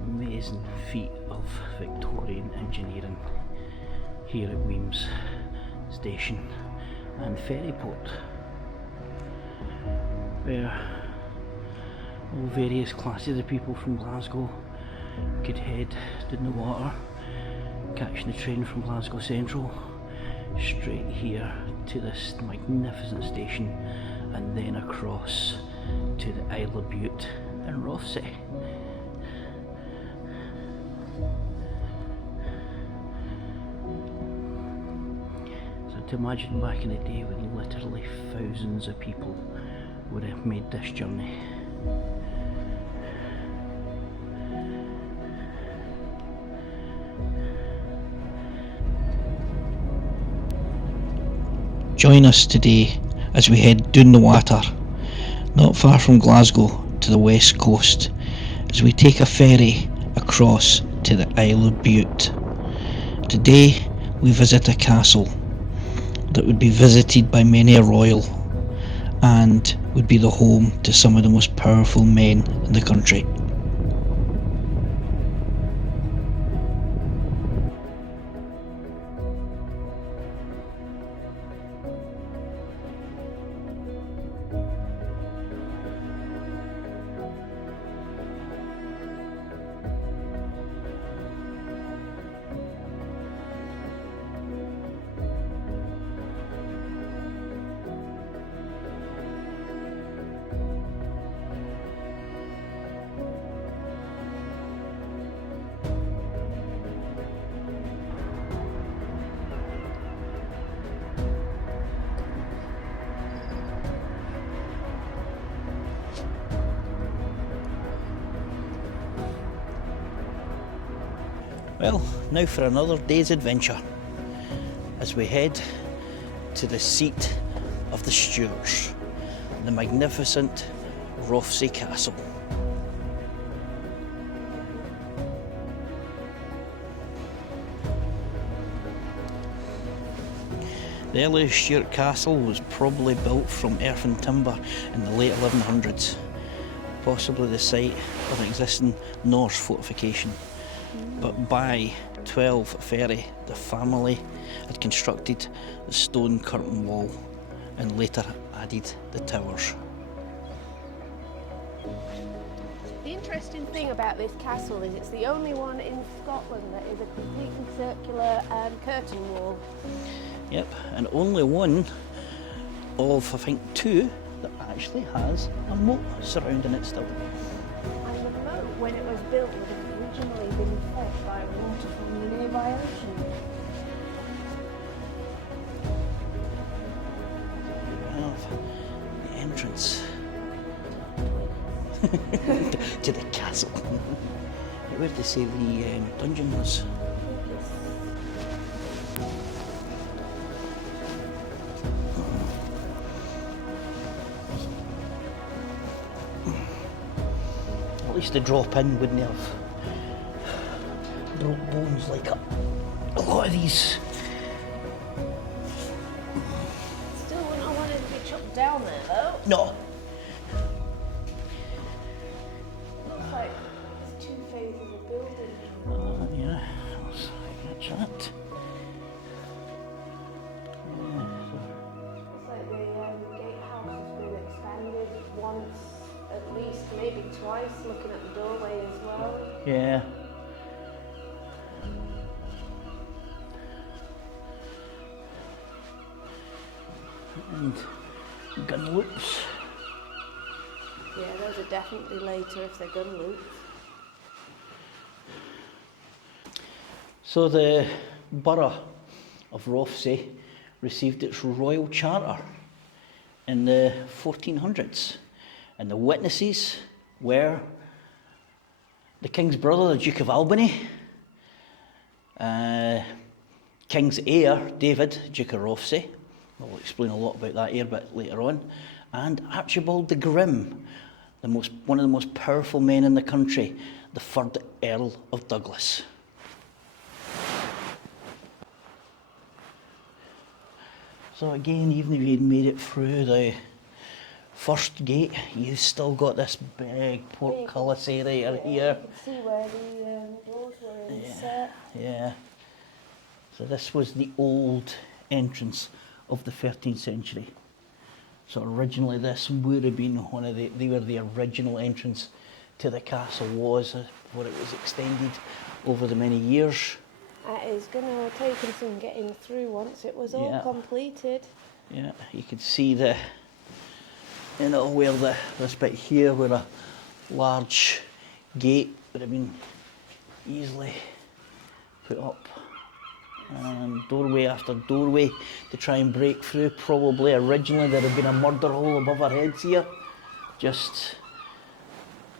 Amazing feat of Victorian engineering here at Wemyss Station and Ferry Port, where all various classes of people from Glasgow could head down the water, catching the train from Glasgow Central straight here to this magnificent station and then across to the Isle of Bute and Rothsay. So to imagine back in the day when literally thousands of people would have made this journey. Join us today as we head down the water, not far from Glasgow, to the west coast, as we take a ferry across to the Isle of Bute. Today we visit a castle that would be visited by many a royal and would be the home to some of the most powerful men in the country. Well, now for another day's adventure as we head to the seat of the Stuarts, the magnificent Rothsay Castle. The earliest Stuart castle was probably built from earth and timber in the late 1100s, possibly the site of an existing Norse fortification. But by 1230, the family had constructed the stone curtain wall and later added the towers. The interesting thing about this castle is it's the only one in Scotland that is a completely circular curtain wall. Yep, and only one of, I think, two that actually has a moat surrounding it still. And the moat, when it was built, would have originally been fed by water from the nearby ocean. Well, the entrance to the castle. Where did they say the dungeon was? At least the drop in wouldn't have broke bones like a lot of these. Still wouldn't have wanted to be chopped down there though. No. Looks like there's two phases of building. Yeah, let's catch that. Looks like the gatehouse has been expanded once, at least, maybe twice, looking at the doorway as well. Yeah. And gun loops. Yeah, those are definitely later if they're gun loops. So the borough of Rothsay received its royal charter in the 1400s, and the witnesses were the King's brother, the Duke of Albany, King's heir, David, Duke of Rothsay. We'll explain a lot about that here a bit later on. And Archibald the Grim, one of the most powerful men in the country, the 3rd Earl of Douglas. So again, even if you'd made it through the first gate, you've still got this big portcullis area here. You can see where the doors were inset. Yeah. So this was the old entrance of the 13th century. So originally this would have been one of they were the original entrance to the castle was before it was extended over the many years. It is going to have taken some getting through once it was all completed. Yeah, you could see where this bit here where a large gate would have been easily put up. And doorway after doorway to try and break through. Probably originally there had been a murder hole above our heads here, just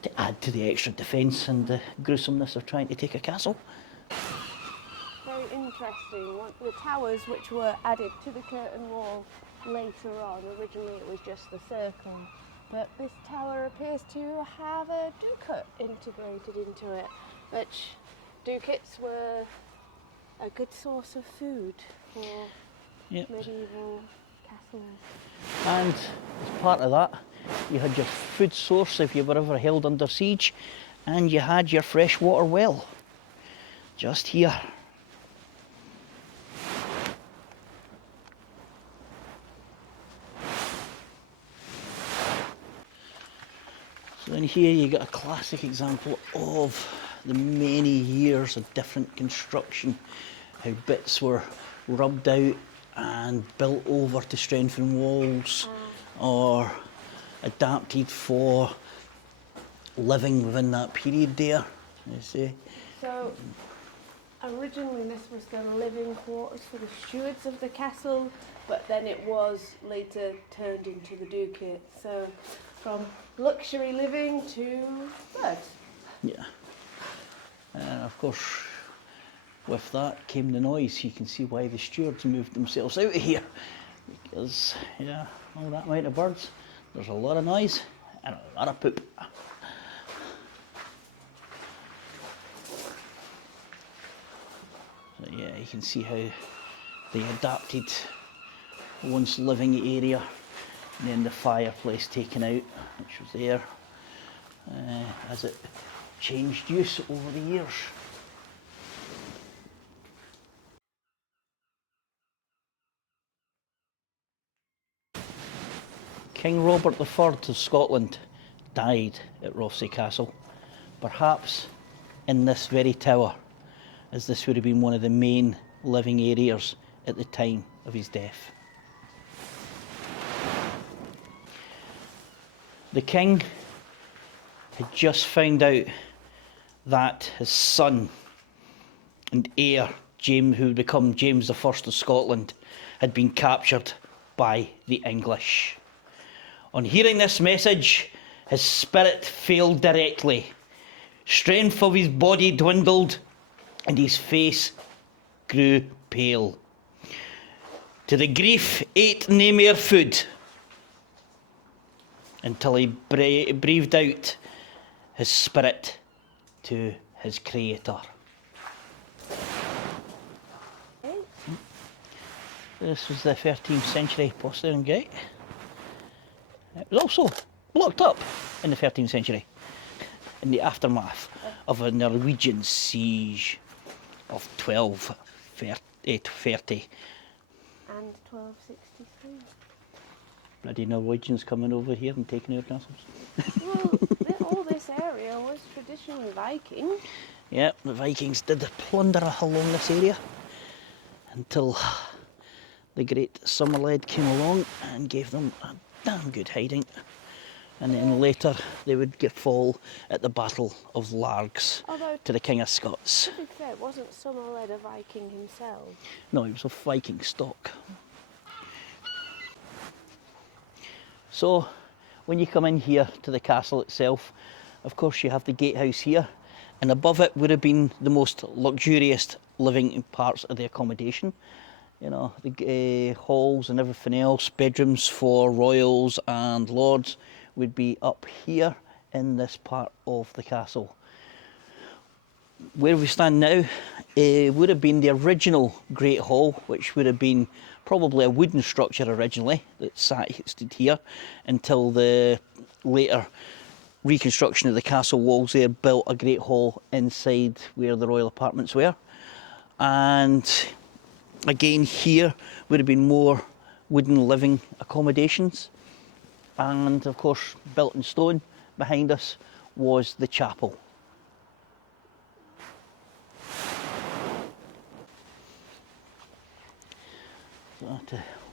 to add to the extra defence and the gruesomeness of trying to take a castle. Very interesting. The towers which were added to the curtain wall later on, originally it was just the circle, but this tower appears to have a ducat integrated into it, which ducats were a good source of food for medieval castles. And as part of that, you had your food source if you were ever held under siege, and you had your freshwater well just here. So in here you get a classic example of the many years of different construction, how bits were rubbed out and built over to strengthen walls or adapted for living within that period there, you see. So originally this was the living quarters for the stewards of the castle, but then it was later turned into the ducat. So from luxury living to bed. Yeah. And of course, with that came the noise. You can see why the stewards moved themselves out of here. Because, all that amount of birds, there's a lot of noise and a lot of poop. So yeah, you can see how they adapted once living area, and then the fireplace taken out, which was there, as it changed use over the years. King Robert III of Scotland died at Rothsay Castle, perhaps in this very tower, as this would have been one of the main living areas at the time of his death. The king had just found out that his son and heir, James, who would become James I of Scotland, had been captured by the English. On hearing this message, his spirit failed directly. Strength of his body dwindled and his face grew pale. To the grief ate nae more food, until he breathed out his spirit to his creator. This was the 13th century postern gate. It was also blocked up in the 13th century in the aftermath of a Norwegian siege of 1230. And 1263. Bloody Norwegians coming over here and taking our castles. Well, all this area was traditionally Viking. Yeah, the Vikings did plunder along this area until the great Somerled came along and gave them a damn good hiding. And then later they would fall at the Battle of Largs to the King of Scots. To be fair, wasn't Somerled a Viking himself? No, he was of Viking stock. So, when you come in here to the castle itself, of course you have the gatehouse here, and above it would have been the most luxurious living parts of the accommodation. You know, the halls and everything else, bedrooms for royals and lords would be up here in this part of the castle. Where we stand now would have been the original Great Hall, which would have been probably a wooden structure originally that stood here until the later reconstruction of the castle walls there built a great hall inside where the royal apartments were. And again, here would have been more wooden living accommodations. And of course, built in stone behind us was the chapel.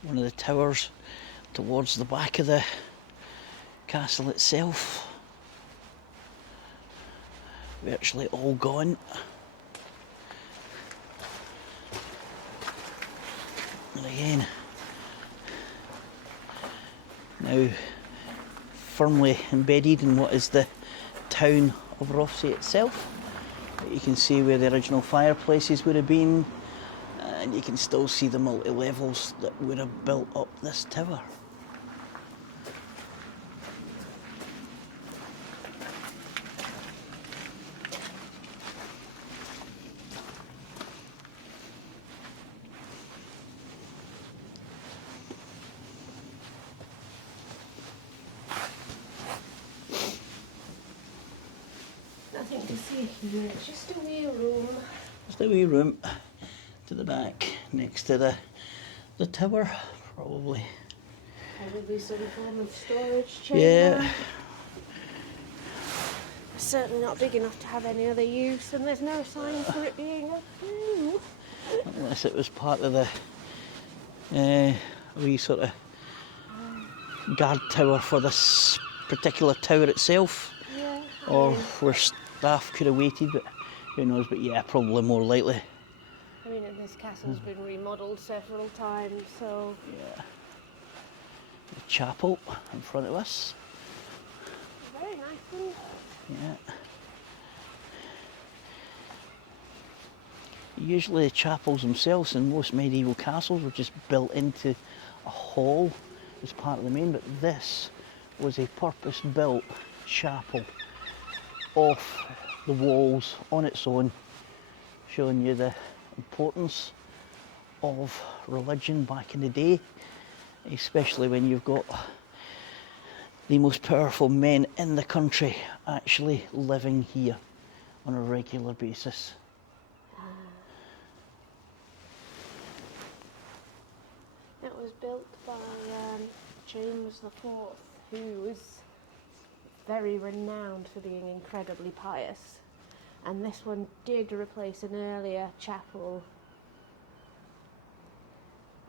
One of the towers towards the back of the castle itself. Virtually all gone. And again, now firmly embedded in what is the town of Rothsay itself. But you can see where the original fireplaces would have been, and you can still see the multi-levels that would have built up this tower. Nothing to see here, it's just a wee room. Just a wee room to the back next to the tower, probably. Probably some form of storage chamber. Yeah. Certainly not big enough to have any other use, and there's no sign for it being a zoo. Unless it was part of the wee sort of guard tower for this particular tower itself. Yeah. Or where staff could have waited, but who knows, but yeah, probably more likely. I mean, this castle's been remodelled several times, so... Yeah. The chapel in front of us. Very nice one. Yeah. Usually the chapels themselves in most medieval castles were just built into a hall as part of the main, but this was a purpose-built chapel off the walls on its own, showing you the importance of religion back in the day, especially when you've got the most powerful men in the country actually living here on a regular basis. It was built by James IV, who was very renowned for being incredibly pious. And this one did replace an earlier chapel.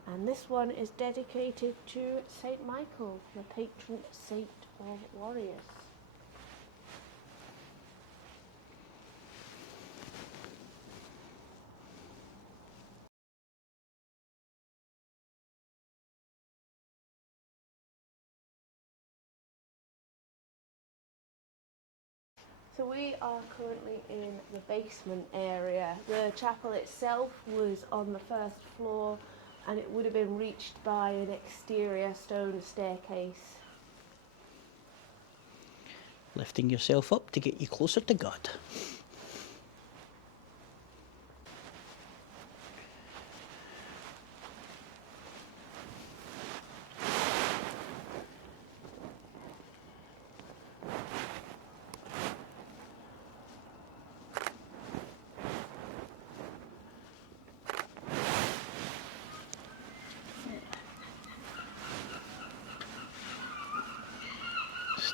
And this one is dedicated to Saint Michael, the patron saint of warriors. So we are currently in the basement area. The chapel itself was on the first floor, and it would have been reached by an exterior stone staircase. Lifting yourself up to get you closer to God.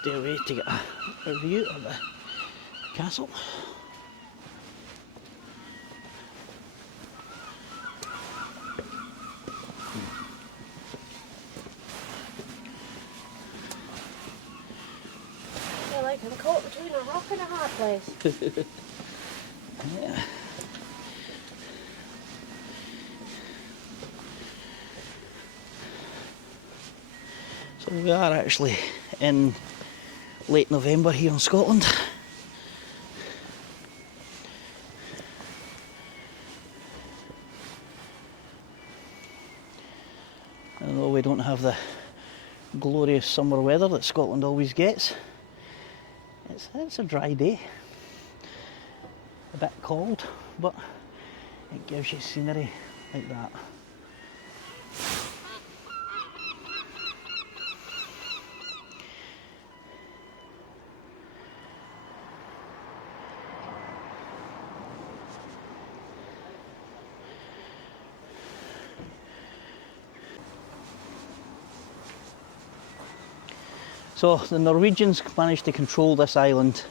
Stairway to get a view of the castle. I feel like I'm caught between a rock and a hard place. Yeah. So we are actually in late November here in Scotland. And although we don't have the glorious summer weather that Scotland always gets, it's a dry day. A bit cold, but it gives you scenery like that. So the Norwegians managed to control this island,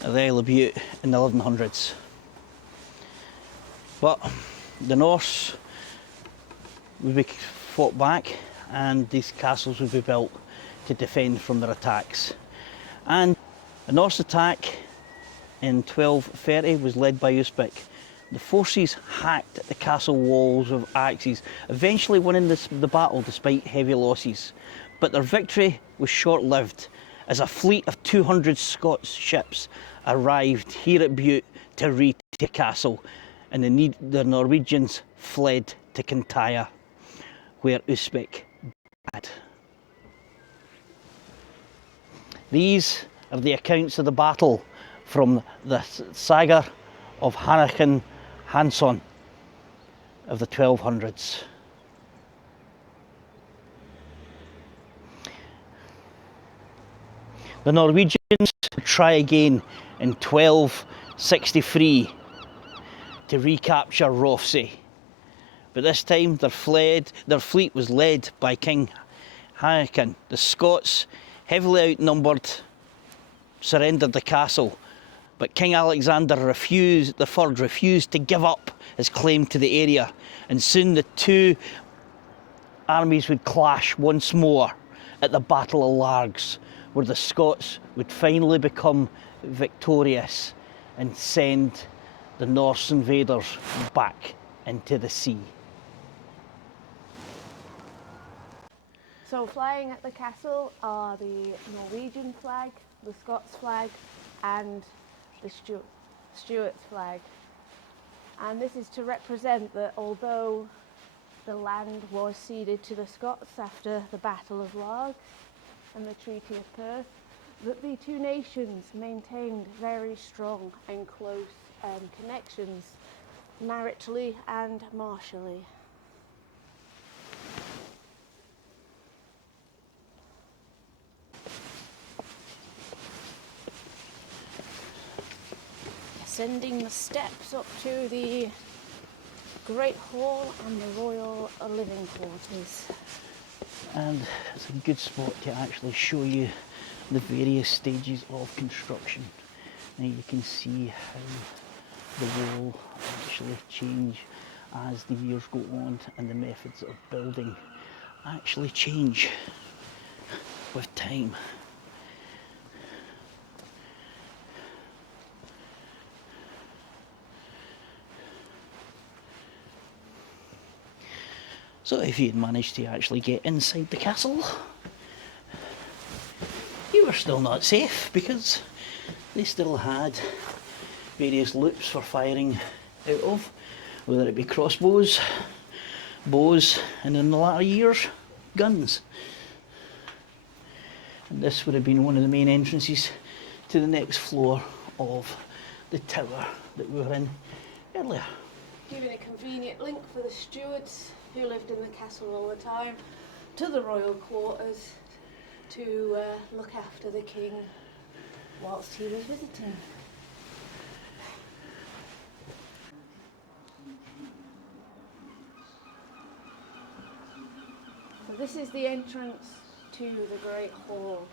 the Isle of Bute, in the 1100s. But the Norse would be fought back, and these castles would be built to defend from their attacks. And the Norse attack in 1230 was led by Usbek. The forces hacked at the castle walls with axes, eventually winning the battle despite heavy losses. But their victory was short-lived, as a fleet of 200 Scots ships arrived here at Bute to retake the castle, and the Norwegians fled to Kintyre, where Usbek died. These are the accounts of the battle from the saga of Hanakan Hansson of the 1200s. The Norwegians try again in 1263 to recapture Rothsay, but this time their fleet was led by King Hanakan. The Scots, heavily outnumbered, surrendered the castle, but King Alexander refused to give up his claim to the area, and soon the two armies would clash once more at the Battle of Largs, where the Scots would finally become victorious and send the Norse invaders back into the sea. So flying at the castle are the Norwegian flag, the Scots flag, and the Stuarts flag. And this is to represent that although the land was ceded to the Scots after the Battle of Largs and the Treaty of Perth, that the two nations maintained very strong and close connections maritally and martially. Ascending the steps up to the Great Hall and the Royal Living Quarters. And it's a good spot to actually show you the various stages of construction. Now you can see how the wall actually change as the years go on, and the methods of building actually change with time. So if you'd managed to actually get inside the castle, you were still not safe, because they still had various loops for firing out of, whether it be crossbows, bows, and in the latter years, guns. And this would have been one of the main entrances to the next floor of the tower that we were in earlier. Giving a convenient link for the Stuarts, who lived in the castle all the time, to the royal quarters to look after the king whilst he was visiting. So this is the entrance to the Great Hall.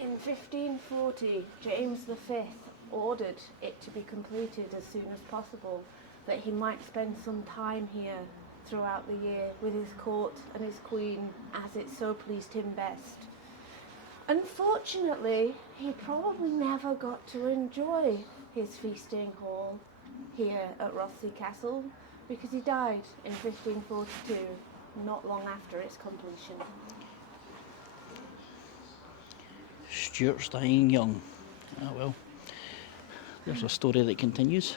In 1540, James V ordered it to be completed as soon as possible, that he might spend some time here throughout the year with his court and his queen, as it so pleased him best. Unfortunately, he probably never got to enjoy his feasting hall here at Rothsay Castle, because he died in 1542, not long after its completion. Stuart's dying young. Ah well, there's a story that continues.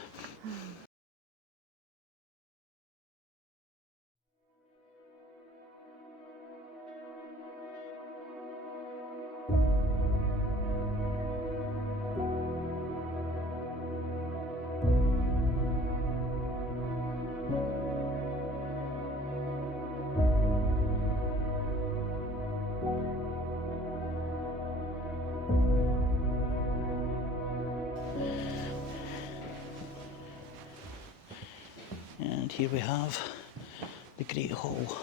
And here we have the Great Hall.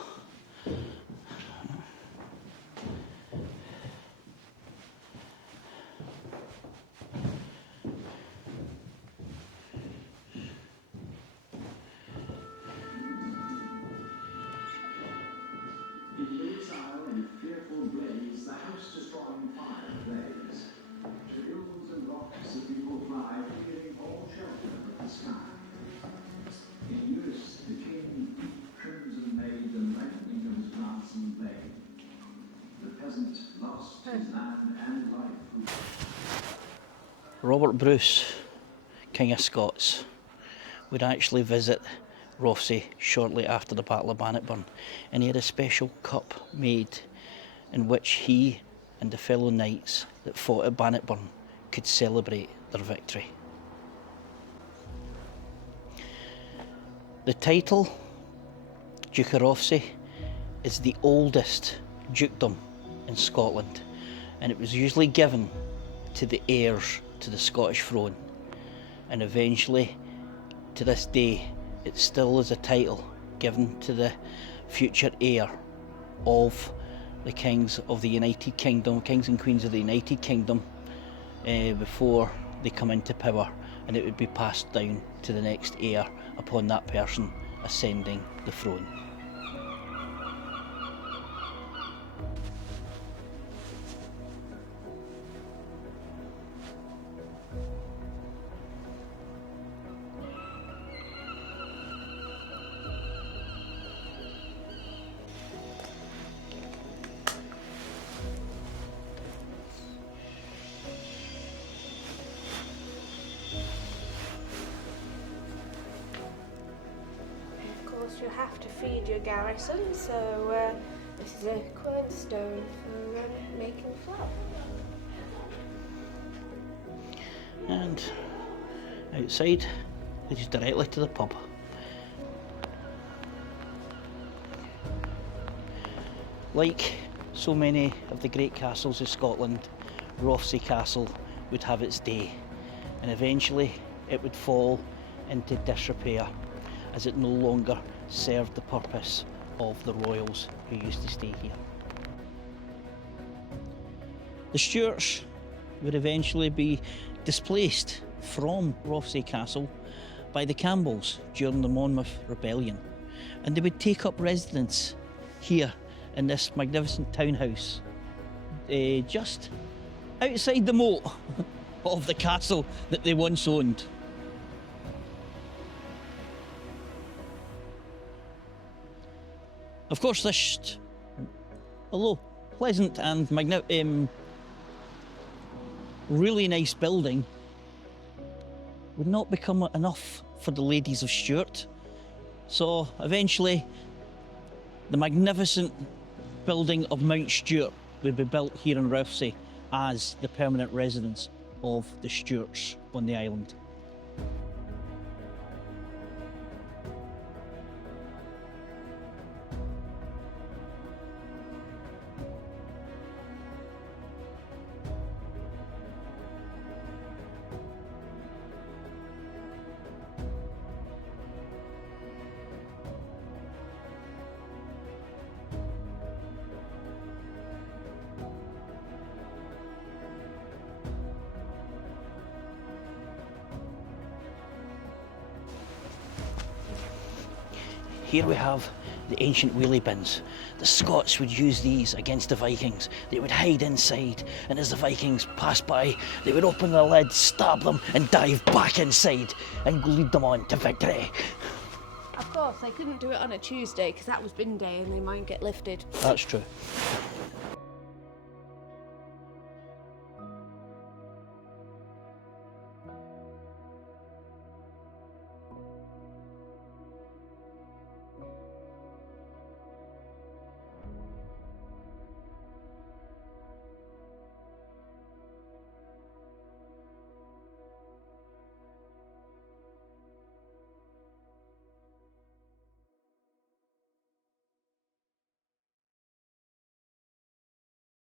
lost his land and life. Robert Bruce, King of Scots, would actually visit Rothsay shortly after the Battle of Bannockburn, and he had a special cup made in which he and the fellow knights that fought at Bannockburn could celebrate their victory. The title, Duke of Rothsay, is the oldest dukedom in Scotland, and it was usually given to the heirs to the Scottish throne, and eventually, to this day, it still is a title given to the future heir of the kings of the United Kingdom, kings and queens of the United Kingdom, before they come into power, and it would be passed down to the next heir upon that person ascending the throne. Of course, you have to feed your garrison, so this is a quernstone for making flour. And outside, leads directly to the pub. Like so many of the great castles of Scotland, Rothsay Castle would have its day, and eventually it would fall into disrepair as it no longer served the purpose of the royals who used to stay here. The Stuarts would eventually be displaced from Rothsay Castle by the Campbells during the Monmouth Rebellion, and they would take up residence here in this magnificent townhouse just outside the moat of the castle that they once owned. Of course, this, although pleasant and really nice building, would not become enough for the ladies of Stuart. So eventually, the magnificent building of Mount Stuart would be built here in Rothsay as the permanent residence of the Stuarts on the island. Here we have the ancient wheelie bins. The Scots would use these against the Vikings. They would hide inside, and as the Vikings passed by, they would open the lid, stab them, and dive back inside, and lead them on to victory. Of course, they couldn't do it on a Tuesday because that was bin day and they might get lifted. That's true.